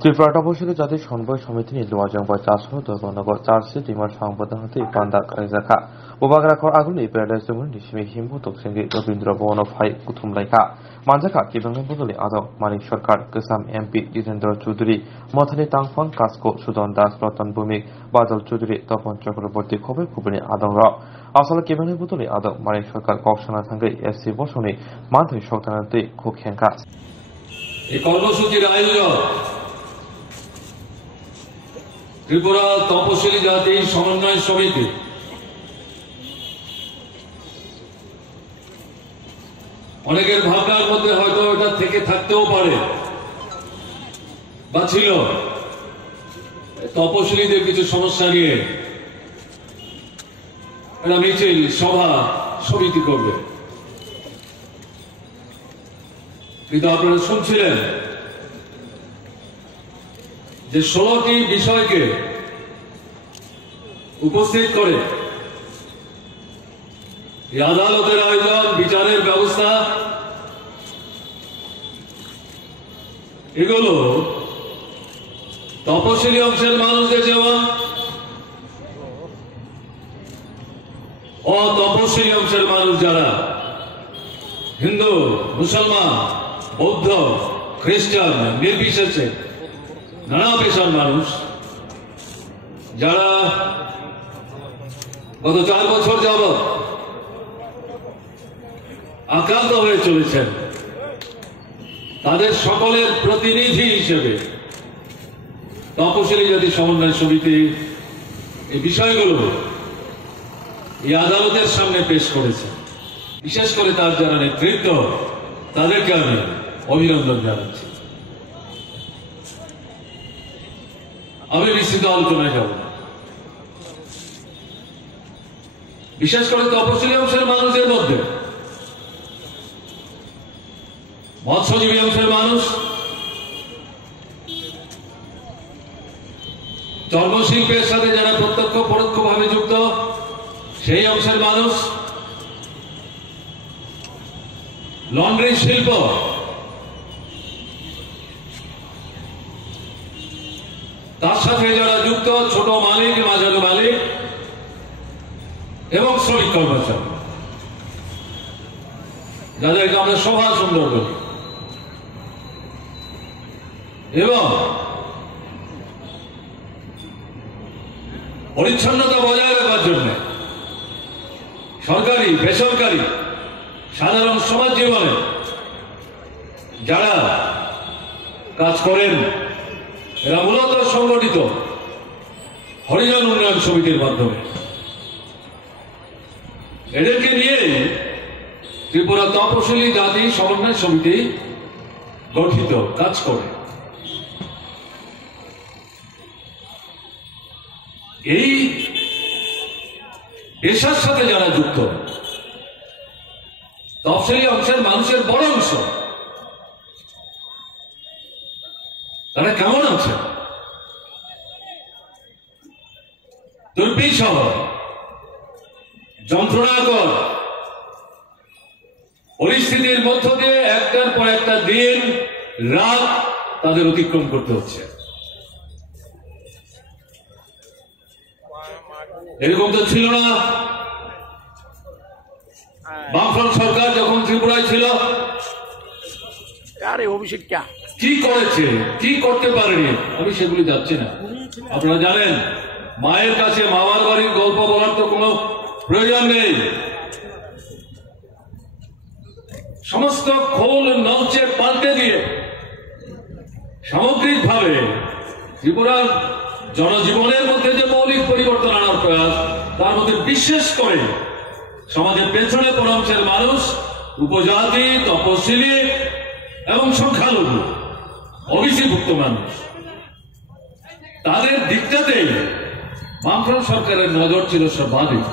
ত্রিপুরা তপশিলি জাতির সমবায় সমিতি লুয়াজংবা চাষহ দলনগর চার্চি ডিমার সংবাদন হতে পান্ডা খাইজাখা উবাগ্রাখর আগুলি প্যারাডাইস জমুন নিশিমি হিমু তকসেঙ্গি রবীন্দ্র ভবন ফাই কুথুমলাইখা মানজাখা কিবাংনি বদলে আদম মানিক সরকার গোসাম এমপি জিতেন্দ্র চৌধুরী মথানি তাংফাং কাসকো সুদন দাস রতন ভৌমিক বাদল চৌধুরী তপন চক্রবর্তী খবে খুবনি আদম র আসলে কিবাংনি বদলে আদম মানিক সরকার কক্সনা থাঙ্গই এসসি বসনি মানথৈ সক্তানাতে খুব খেঙ্কা এই কর্মসূচির আয়োজক ত্রিপুরা তপশিলি জাতি সমন্বয় সমিতি অনেকের ভাবনার মধ্যে হয়তো এটা থেকে থাকতেও পারে বা ছিল তপশিলীদের কিছু সমস্যা নিয়ে একটা মিছিল সভা সমিতি করবে, কিন্তু আপনারা শুনছিলেন যে 16টি বিষয়কে উপস্থিত করে এই আদালতের আয়োজন, বিচারের ব্যবস্থা, এগুলো তপশিলি অংশের মানুষদের যেমন অতপশিলি অংশের মানুষ যারা হিন্দু, মুসলমান, বৌদ্ধ, খ্রিস্টান নির্বিশেষে নানা পেশার মানুষ যারা গত 4 বছর যাবৎ আক্রান্ত হয়ে চলেছেন, তাদের সকলের প্রতিনিধি হিসেবে তপশিলি জাতি সমন্বয় সমিতি এই বিষয়গুলো এই আদালতের সামনে পেশ করেছে। বিশেষ করে তার যারা নেতৃত্ব, তাদেরকে আমি অভিনন্দন জানাচ্ছি। আমি বিস্তৃত আলোচনায় যাব না। বিশেষ করে তপশিলি অংশের মানুষের মধ্যে মৎস্যজীবী অংশের মানুষ, চর্মশিল্পের সাথে যারা প্রত্যক্ষ পরোক্ষভাবে যুক্ত সেই অংশের মানুষ, লন্ড্রি শিল্প, তার সাথে যারা যুক্ত ছোট মালিক, মাঝারি মালিক এবং শ্রমিক কর্মচারী, যাদেরকে আমরা সভা সুন্দর বলি, এবং পরিচ্ছন্নতা বজায় রাখার জন্য সরকারি, বেসরকারি, সাধারণ সমাজ জীবনে যারা কাজ করেন, এরা মূলত সংগঠিত হরিজন উন্নয়ন সমিতির মাধ্যমে। এদেরকে নিয়ে ত্রিপুরা তপশিলি জাতি সমন্বয় সমিতি গঠিত, কাজ করে। এই পেশার সাথে যারা যুক্ত তপশিলি অংশের মানুষের বড় অংশ, তারা কেমন আছে? দুর্বিষহ, যন্ত্রণাকর পরিস্থিতির মধ্য দিয়ে একটার পর একটা দিন রাত তাদের অতিক্রম করতে হচ্ছে। এরকম তো ছিল না বামফ্রন্ট সরকার যখন ত্রিপুরায় ছিল। কি করেছে, কি করতে পারেনি, আমি সেগুলি যাচ্ছি না। আপনারা জানেন, মায়ের কাছে মামার বাড়ির গল্প বলার তো কোনো প্রয়োজন নেই। সমস্ত খোল নলচে পাল্টে দিয়ে সামগ্রিকভাবে ত্রিপুরার জনজীবনের মধ্যে যে মৌলিক পরিবর্তন আনার প্রয়াস, তার মধ্যে বিশেষ করে সমাজের পেছনে পড়া অংশের মানুষ, উপজাতি, তপশিলি এবং সংখ্যালঘু ওবিসিভুক্ত মানুষ, তাদের দিকটাতেই বামফ্রন্ট সরকারের নজর ছিল সর্বাধিক।